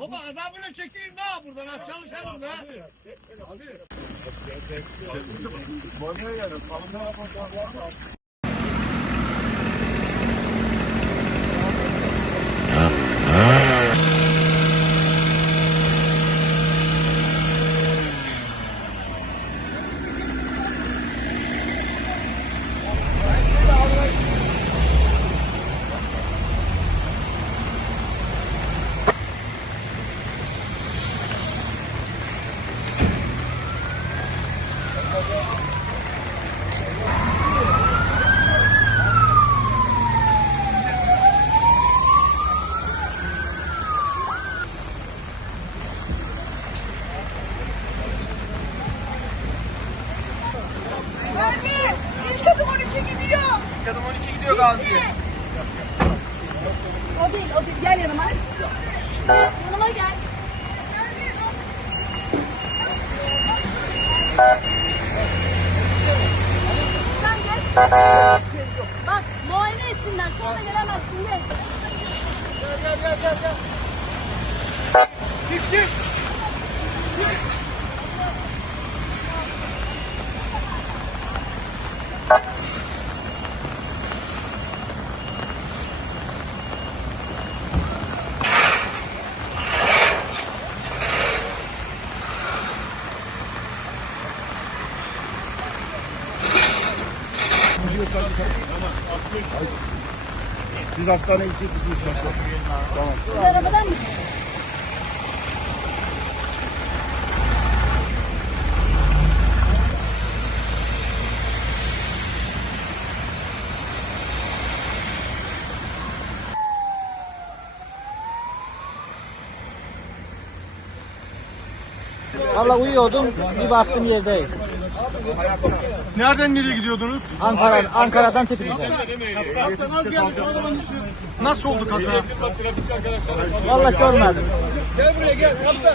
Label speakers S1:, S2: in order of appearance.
S1: Baba azabını çekeyim daha buradan ha çalışalım da.
S2: Anne!
S1: Kadın 12 gidiyor Gazi'ye.
S2: O değil, o değil. Gel yanıma. Yanıma gel. Sen geç. Bak muayene etsinler. Sonra gelemezsin. Gel.
S3: Siz hastaneye gidecek misiniz? Tamam.
S2: Siz arabadan mı?
S4: Valla uyuyordum, bir baktım yerdeyiz.
S3: Nereden nereye gidiyordunuz?
S4: Ankara, Ankara'dan Tepik'e.
S1: Kaptan az gelmiş arabanın.
S3: Nasıl oldu kaza?
S4: Valla görmedim.
S1: Gel buraya gel kaptan.